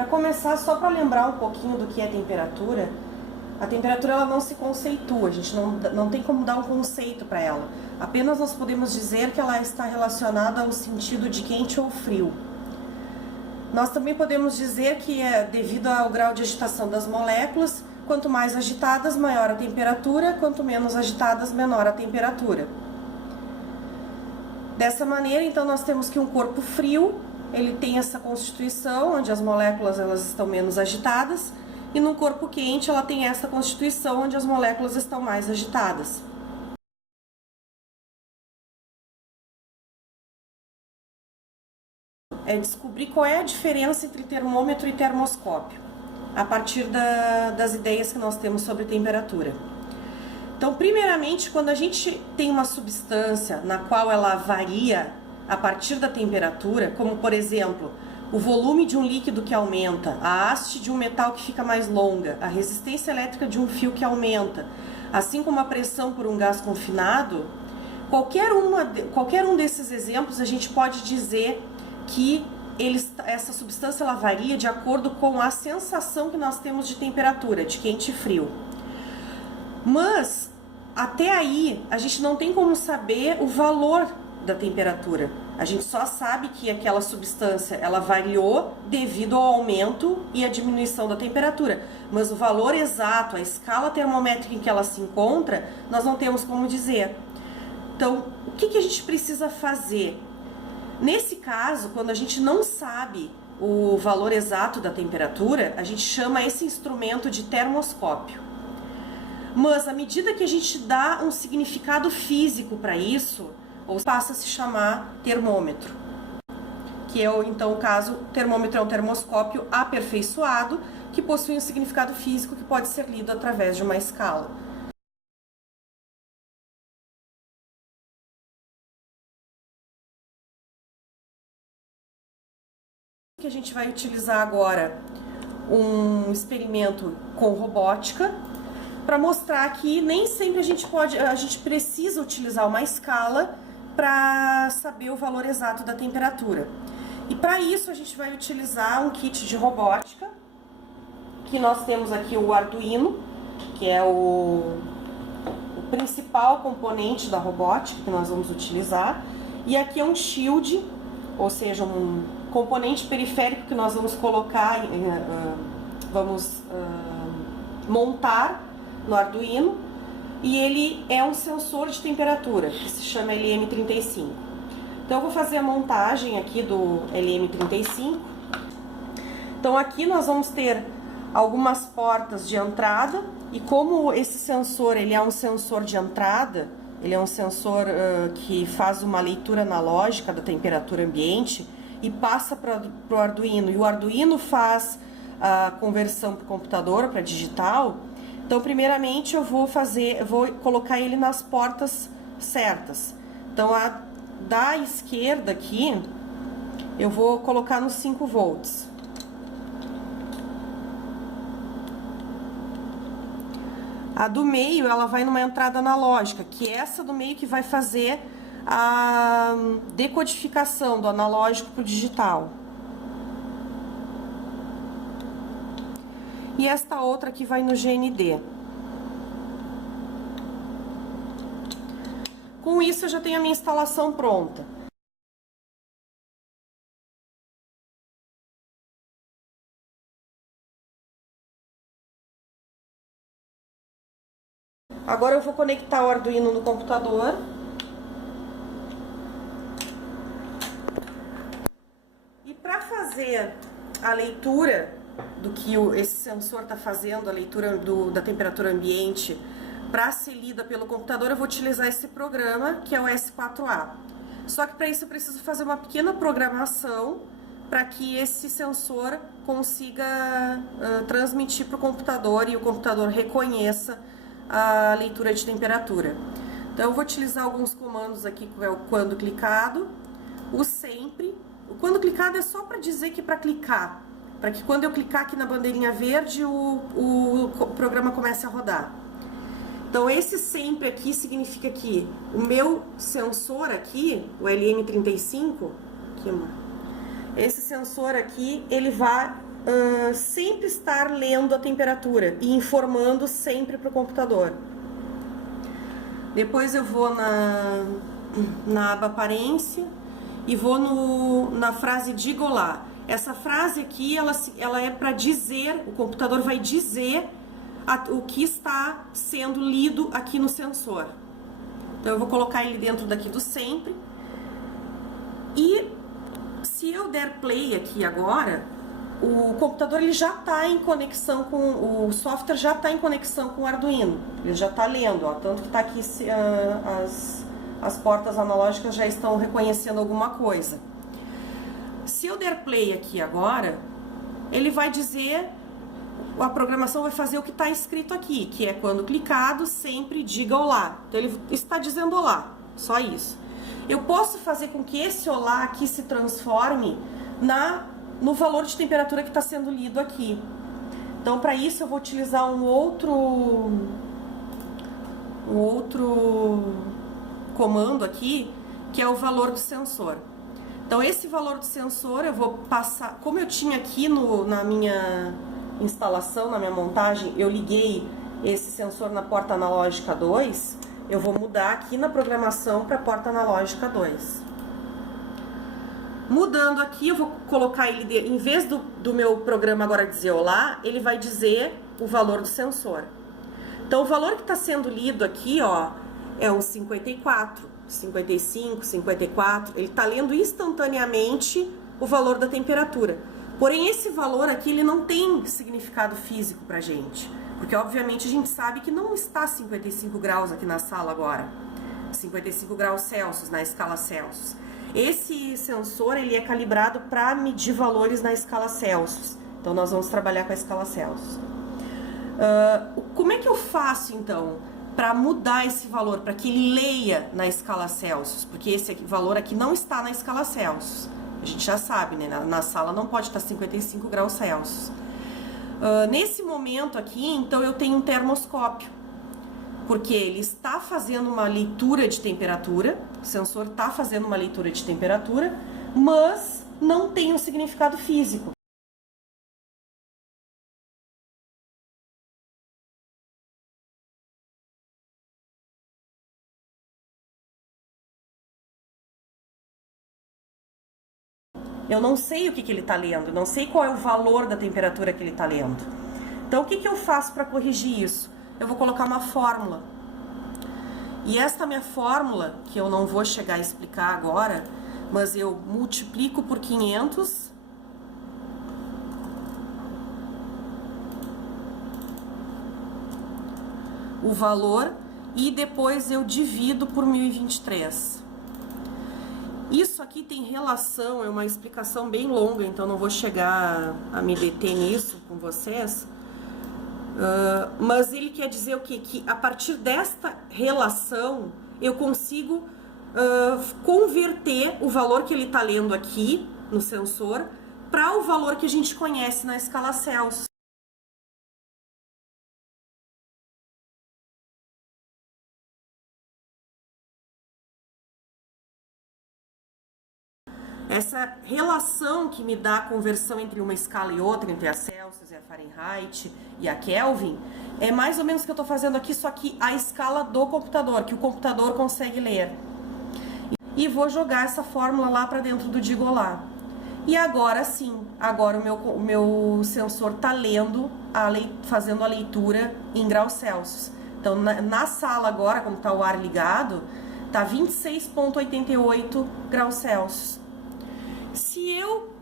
Para começar, só para lembrar um pouquinho do que é temperatura, a temperatura ela não se conceitua, a gente não tem como dar um conceito para ela. Apenas nós podemos dizer que ela está relacionada ao sentido de quente ou frio. Nós também podemos dizer que é devido ao grau de agitação das moléculas, quanto mais agitadas, maior a temperatura, quanto menos agitadas, menor a temperatura. Dessa maneira, então, nós temos que um corpo frio, ele tem essa constituição, onde as moléculas elas estão menos agitadas, e num corpo quente ela tem essa constituição, onde as moléculas estão mais agitadas. É descobrir qual é a diferença entre termômetro e termoscópio, a partir das ideias que nós temos sobre temperatura. Então, primeiramente, quando a gente tem uma substância na qual ela varia a partir da temperatura, como por exemplo, o volume de um líquido que aumenta, a haste de um metal que fica mais longa, a resistência elétrica de um fio que aumenta, assim como a pressão por um gás confinado, qualquer um desses exemplos a gente pode dizer que essa substância ela varia de acordo com a sensação que nós temos de temperatura, de quente e frio. Mas, até aí, a gente não tem como saber o valor da temperatura. A gente só sabe que aquela substância ela variou devido ao aumento e à diminuição da temperatura. Mas o valor exato, a escala termométrica em que ela se encontra, nós não temos como dizer. Então, o que a gente precisa fazer? Nesse caso, quando a gente não sabe o valor exato da temperatura, a gente chama esse instrumento de termoscópio. Mas à medida que a gente dá um significado físico para isso, ou passa a se chamar termômetro, que é então o caso, o termômetro é um termoscópio aperfeiçoado que possui um significado físico que pode ser lido através de uma escala. Que a gente vai utilizar agora um experimento com robótica para mostrar que nem sempre a gente precisa utilizar uma escala para saber o valor exato da temperatura. E para isso a gente vai utilizar um kit de robótica, que nós temos aqui o Arduino, que é o principal componente da robótica que nós vamos utilizar, e aqui é um shield, ou seja, um componente periférico que nós vamos colocar, montar no Arduino, e ele é um sensor de temperatura, que se chama LM35. Então eu vou fazer a montagem aqui do LM35. Então aqui nós vamos ter algumas portas de entrada, e como esse sensor ele é um sensor de entrada, ele é um sensor que faz uma leitura analógica da temperatura ambiente e passa para o Arduino, e o Arduino faz a conversão para o computador, para digital. Então, primeiramente, eu vou colocar ele nas portas certas. Então, da esquerda aqui, eu vou colocar nos 5 volts. A do meio, ela vai numa entrada analógica, que é essa do meio que vai fazer a decodificação do analógico para o digital. E esta outra aqui vai no GND. Com isso eu já tenho a minha instalação pronta. Agora eu vou conectar o Arduino no computador. E para fazer a leitura do que esse sensor está fazendo, a leitura da temperatura ambiente, para ser lida pelo computador, eu vou utilizar esse programa, que é o S4A. Só que para isso eu preciso fazer uma pequena programação para que esse sensor consiga transmitir para o computador e o computador reconheça a leitura de temperatura. Então eu vou utilizar alguns comandos aqui, que é o quando clicado, o sempre. O quando clicado é só para dizer que para clicar, para que quando eu clicar aqui na bandeirinha verde, o programa comece a rodar. Então, esse sempre aqui significa que o meu sensor aqui, o LM35, aqui, esse sensor aqui, ele vai sempre estar lendo a temperatura e informando sempre para o computador. Depois eu vou na aba aparência e vou na frase diga olá. Essa frase aqui, ela é para dizer, o computador vai dizer o que está sendo lido aqui no sensor. Então eu vou colocar ele dentro daqui do sempre. E se eu der play aqui agora, o computador ele já está em conexão com o software, já está em conexão com o Arduino. Ele já está lendo, ó, tanto que está aqui as portas analógicas já estão reconhecendo alguma coisa. Se eu der play aqui agora, ele vai dizer, a programação vai fazer o que está escrito aqui, que é quando clicado, sempre diga olá. Então ele está dizendo olá, só isso. Eu posso fazer com que esse olá aqui se transforme no valor de temperatura que está sendo lido aqui. Então, para isso, eu vou utilizar um outro comando aqui, que é o valor do sensor. Então, esse valor do sensor eu vou passar, como eu tinha aqui na minha instalação, na minha montagem, eu liguei esse sensor na porta analógica 2, eu vou mudar aqui na programação para a porta analógica 2. Mudando aqui, eu vou colocar ele, em vez do meu programa agora dizer olá, ele vai dizer o valor do sensor. Então, o valor que está sendo lido aqui, ó, é um 54, 55, 54. Ele está lendo instantaneamente o valor da temperatura. Porém, esse valor aqui, ele não tem significado físico pra gente. Porque, obviamente, a gente sabe que não está 55 graus aqui na sala agora. 55 graus Celsius, na escala Celsius. Esse sensor, ele é calibrado para medir valores na escala Celsius. Então, nós vamos trabalhar com a escala Celsius. Como é que eu faço, então, para mudar esse valor, para que ele leia na escala Celsius? Porque esse valor aqui não está na escala Celsius. A gente já sabe, né? Na sala não pode estar 55 graus Celsius. Nesse momento aqui, então, eu tenho um termoscópio. Porque ele está fazendo uma leitura de temperatura, o sensor está fazendo uma leitura de temperatura, mas não tem um significado físico. Eu não sei o que ele está lendo, não sei qual é o valor da temperatura que ele está lendo. Então, o que eu faço para corrigir isso? Eu vou colocar uma fórmula. E esta minha fórmula, que eu não vou chegar a explicar agora, mas eu multiplico por 500. O valor, e depois eu divido por 1023. Isso aqui tem relação, é uma explicação bem longa, então não vou chegar a me deter nisso com vocês. Mas ele quer dizer o quê? Que a partir desta relação eu consigo converter o valor que ele está lendo aqui no sensor para o valor que a gente conhece na escala Celsius. Essa relação que me dá a conversão entre uma escala e outra, entre a Celsius e a Fahrenheit e a Kelvin, é mais ou menos o que eu estou fazendo aqui, só que a escala do computador, que o computador consegue ler. E vou jogar essa fórmula lá para dentro do diga olá. E agora sim, agora o meu sensor está lendo, fazendo a leitura em graus Celsius. Então, na sala agora, como está o ar ligado, está 26,88 graus Celsius. Se eu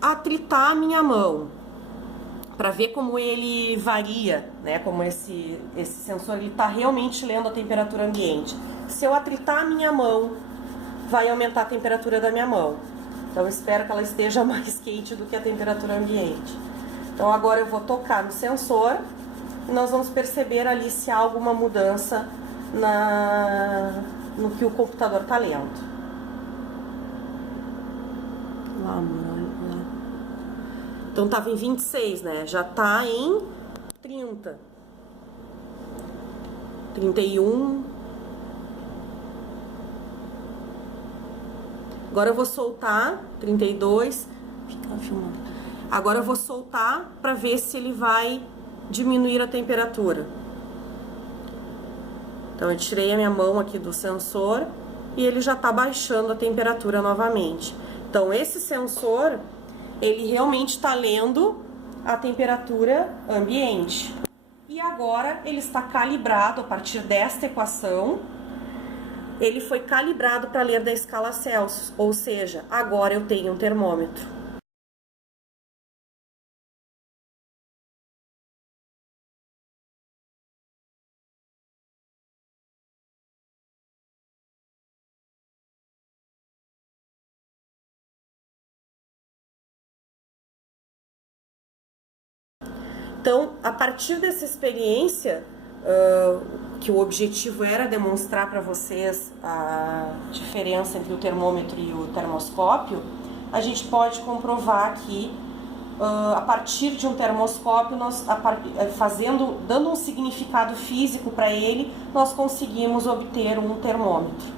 atritar a minha mão para ver como ele varia, né, como esse sensor ele está realmente lendo a temperatura ambiente. Se eu atritar a minha mão, vai aumentar a temperatura da minha mão. Então eu espero que ela esteja mais quente do que a temperatura ambiente. Então agora eu vou tocar no sensor e nós vamos perceber ali se há alguma mudança no que o computador está lendo. Então estava em 26, né? Já está em 30. 31. Agora eu vou soltar 32. Fica filmando. Agora eu vou soltar para ver se ele vai diminuir a temperatura. Então eu tirei a minha mão aqui do sensor e ele já tá baixando a temperatura novamente. Então esse sensor, ele realmente está lendo a temperatura ambiente. E agora ele está calibrado a partir desta equação. Ele foi calibrado para ler da escala Celsius, ou seja, agora eu tenho um termômetro. Então, a partir dessa experiência, que o objetivo era demonstrar para vocês a diferença entre o termômetro e o termoscópio, a gente pode comprovar que a partir de um termoscópio, dando um significado físico para ele, nós conseguimos obter um termômetro.